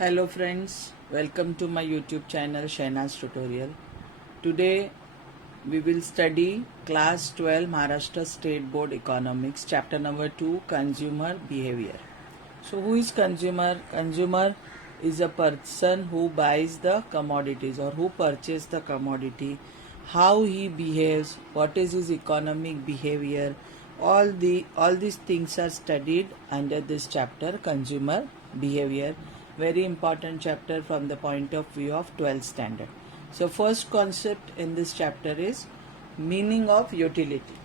Hello friends, welcome to my YouTube channel Shahnaz Tutorial. Today we will study class 12 Maharashtra State Board Economics chapter number 2 Consumer Behavior. So who is consumer? Consumer is a person who buys the commodities or who purchases the commodity, how he behaves, what is his economic behavior. All these things are studied under this chapter Consumer Behavior. Very important chapter from the point of view of 12th standard. So first concept in this chapter is meaning of utility.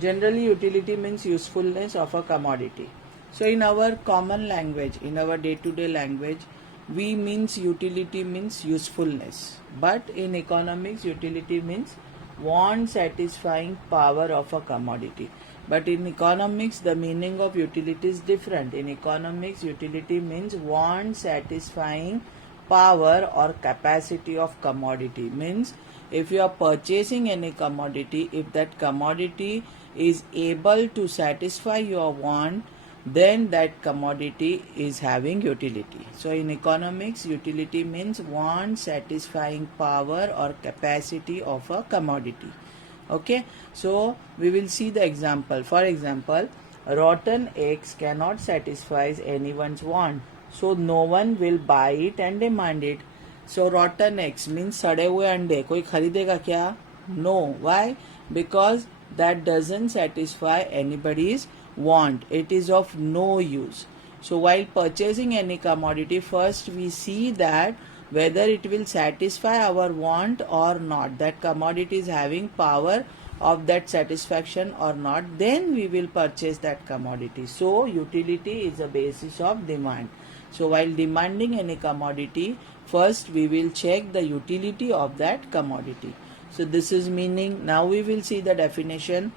Generally utility means usefulness of a commodity. So in our common language, in our day-to-day language, we means utility means usefulness. But in economics, utility means want satisfying power of a commodity. But in economics, the meaning of utility is different. In economics, utility means want satisfying power or capacity of commodity. Means if you are purchasing any commodity, if that commodity is able to satisfy your want, then that commodity is having utility. So in economics, utility means want satisfying power or capacity of a commodity. Okay, so we will see the example. For example, rotten eggs cannot satisfy anyone's want, so no one will buy it and demand it. So rotten eggs means सड़े हुए अंडे कोई खरीदेगा क्या? No. Why? Because that doesn't satisfy anybody's want. It is of no use. So while purchasing any commodity, first we see that whether it will satisfy our want or not, that commodity is having power of that satisfaction or not, then we will purchase that commodity. So utility is the basis of demand. So while demanding any commodity, first we will check the utility of that commodity. So this is meaning. Now we will see the definition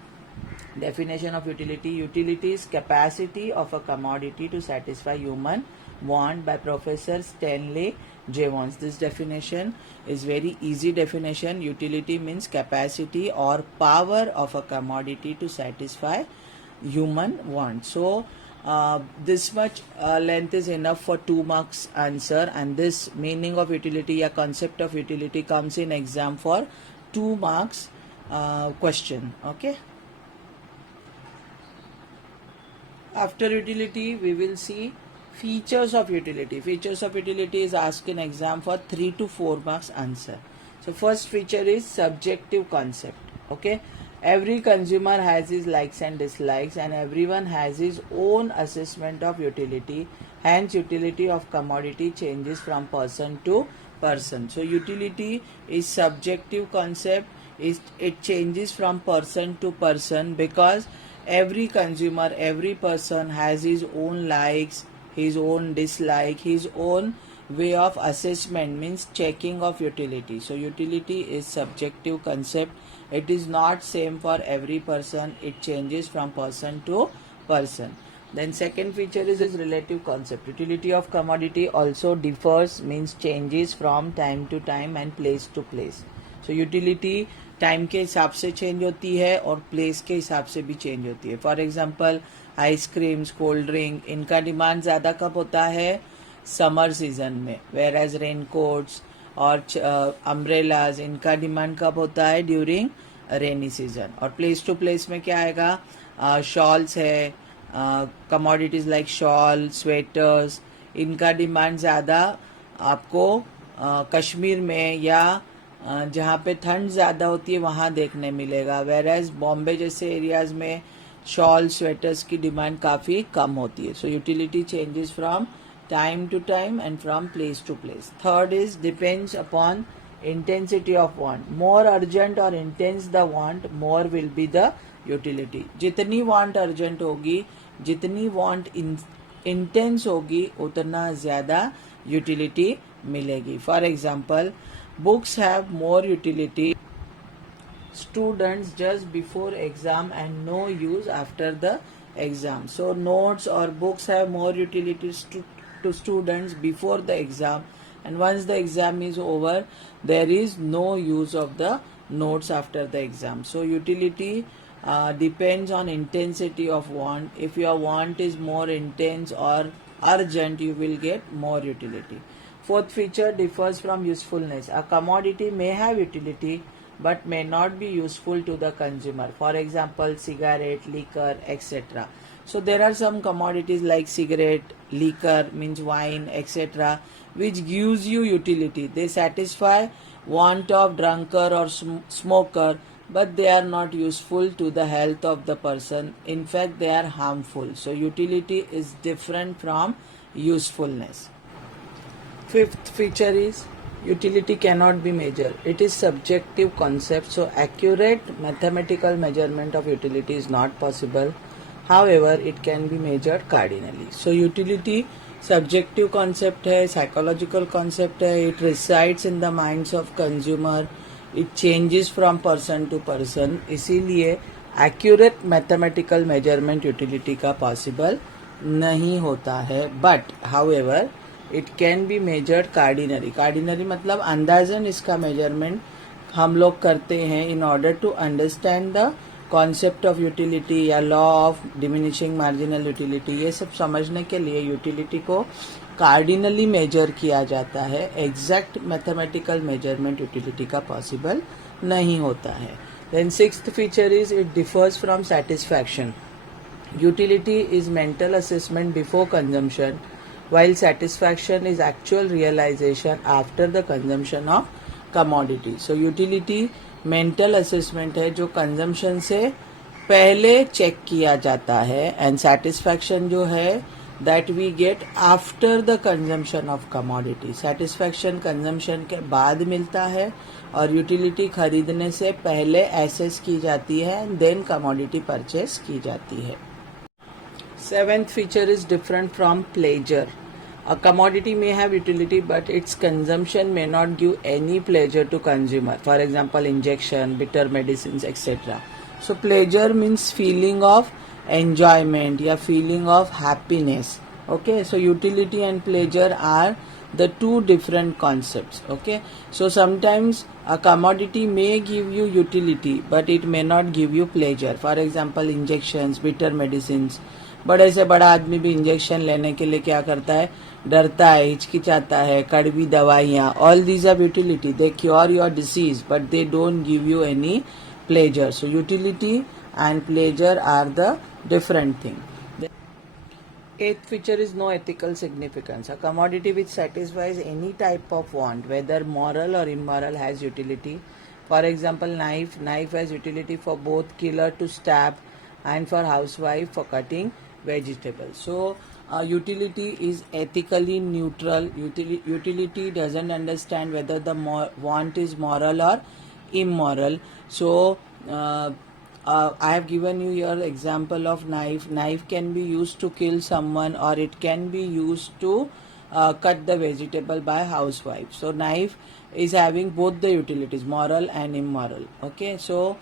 of utility. Utility is capacity of a commodity to satisfy human want by Professor Stanley Jevons. This definition is very easy definition. Utility means capacity or power of a commodity to satisfy human want. So this much length is enough for 2 marks answer, and this meaning of utility or concept of utility comes in exam for 2 marks question. Okay. After utility, we will see features of utility. Features of utility is asked in exam for 3 to 4 marks answer. So first feature is subjective concept. Okay, every consumer has his likes and dislikes, and everyone has his own assessment of utility. Hence, utility of commodity changes from person to person. So utility is subjective concept. It changes from person to person because every consumer, every person has his own likes, his own dislike, his own way of assessment, means checking of utility. So utility is subjective concept. It is not same for every person. It changes from person to person. Then second feature is relative concept. Utility of commodity also differs, means changes from time to time and place to place. So utility time के हिसाब से change होती है और place के हिसाब से भी चेंज होती है. For example ice creams, cold drink, इनका डिमांड ज़्यादा कब होता है? समर सीजन में. वेयर एज रेनकोट्स और अम्ब्रेलाज, इनका डिमांड कब होता है? During rainy season. और प्लेस टू प्लेस में क्या आएगा? शॉल्स है, कमोडिटीज लाइक शॉल, स्वेटर्स, इनका डिमांड ज़्यादा आपको कश्मीर में या जहाँ पे ठंड ज़्यादा होती है वहाँ देखने मिलेगा. वेयर एज बॉम्बे जैसे एरियाज में शॉल, स्वेटर्स की डिमांड काफ़ी कम होती है. So utility changes from time to time and from place to place. Third is depends upon intensity of want. More urgent और intense the want, more will be the utility. जितनी want urgent होगी, जितनी want intense होगी, उतना ज़्यादा utility मिलेगी. For example, books have more utility students just before exam and no use after the exam. So notes or books have more utilities to students before the exam, and once the exam is over there is no use of the notes after the exam. So utility depends on intensity of want. If your want is more intense or urgent, you will get more utility. Fourth feature differs from usefulness. A commodity may have utility but may not be useful to the consumer. For example, cigarette, liquor, etc. So there are some commodities like cigarette, liquor means wine, etc., which gives you utility. They satisfy want of drunkard or smoker, but they are not useful to the health of the person. In fact, they are harmful. So utility is different from usefulness. Fifth feature is utility cannot be measured. It is subjective concept, so accurate mathematical measurement of utility is not possible. However, it can be measured cardinally. So utility subjective concept है, psychological concept है, it resides in the minds of consumer, it changes from person to person. इसीलिए accurate mathematical measurement utility का possible नहीं होता है. But however, it can be measured cardinally. Cardinally मतलब अंदाजन इसका मेजरमेंट हम लोग करते हैं in order to understand the concept of utility या law of diminishing marginal utility. ये सब समझने के लिए यूटिलिटी को कार्डिनली मेजर किया जाता है. एग्जैक्ट मैथमेटिकल मेजरमेंट यूटिलिटी का पॉसिबल नहीं होता है. Then sixth feature is it differs from satisfaction. Utility is mental assessment before consumption, while satisfaction is actual realization after the consumption of commodity. So utility mental assessment है जो consumption से पहले check किया जाता है, and satisfaction जो है that we get after the consumption of commodity. Satisfaction consumption के बाद मिलता है और utility खरीदने से पहले assess की जाती है, then commodity purchase की जाती है. Seventh feature is different from pleasure. A commodity may have utility but its consumption may not give any pleasure to consumer. For example, injection, bitter medicines, etc. So pleasure means feeling of enjoyment या feeling of happiness. Okay, so utility and pleasure are the two different concepts. Okay, so sometimes a commodity may give you utility but it may not give you pleasure. For example, injections, bitter medicines. बड़े से बड़ा आदमी भी injection लेने के लिए क्या करता है, डरता है, हिचकिचाता है. कड़वी दवाइयाँ, all these are utility, they cure your disease but they don't give you any pleasure. So utility and pleasure are the different thing. Eighth feature is no ethical significance. A commodity which satisfies any type of want, whether moral or immoral, has utility. For example, knife. Knife has utility for both killer to stab and for housewife for cutting vegetables. So utility is ethically neutral. Utility doesn't understand whether the want is moral or immoral. So I have given you your example of knife. Knife can be used to kill someone or it can be used to cut the vegetable by housewife. So knife is having both the utilities, moral and immoral. Okay, so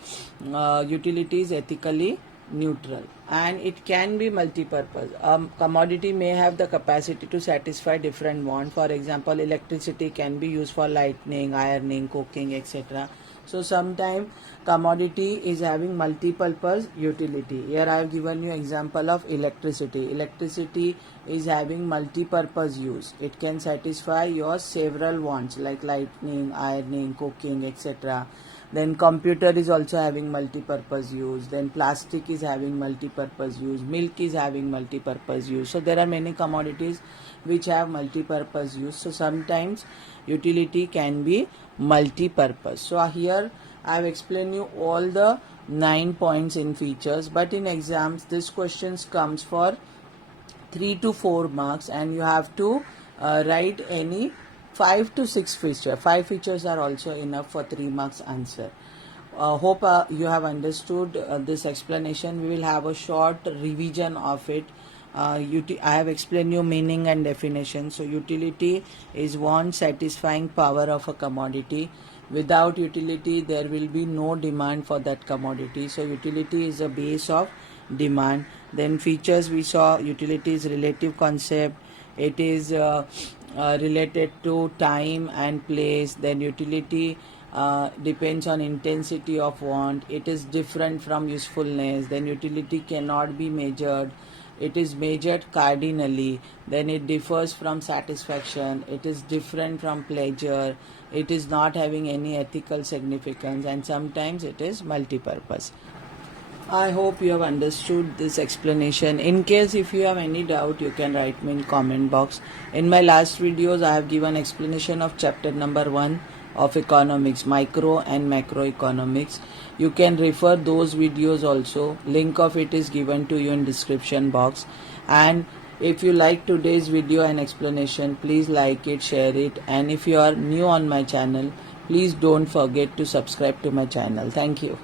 utility is ethically neutral and it can be multi-purpose. Commodity may have the capacity to satisfy different wants. For example, electricity can be used for lighting, ironing, cooking, etc. So sometimes commodity is having multi-purpose utility. Here I have given you example of electricity. Electricity is having multi-purpose use. It can satisfy your several wants like lighting, ironing, cooking, etc. Then computer is also having multi-purpose use. Then plastic is having multi-purpose use. Milk is having multi-purpose use. So there are many commodities which have multi-purpose use. So sometimes utility can be multi-purpose. So here I have explained you all the 9 points in features, but in exams this questions comes for 3 to 4 marks and you have to write any 5 to 6 features. 5 features are also enough for 3 marks answer. Hope you have understood this explanation. We will have a short revision of it. I have explained you meaning and definition. So utility is want satisfying power of a commodity. Without utility there will be no demand for that commodity. So utility is a base of demand. Then features we saw, utility is relative concept. It is related to time and place. Then utility depends on intensity of want. It is different from usefulness. Then utility cannot be measured it is measured cardinally, then it differs from satisfaction, it is different from pleasure, it is not having any ethical significance, and sometimes it is multi-purpose. I hope you have understood this explanation. In case if you have any doubt, you can write me in comment box. In my last videos, I have given explanation of chapter number 1 of economics, micro and macroeconomics. You can refer those videos also. Link of it is given to you in description box. And if you like today's video and explanation, please like it, share it. And if you are new on my channel, please don't forget to subscribe to my channel. Thank you.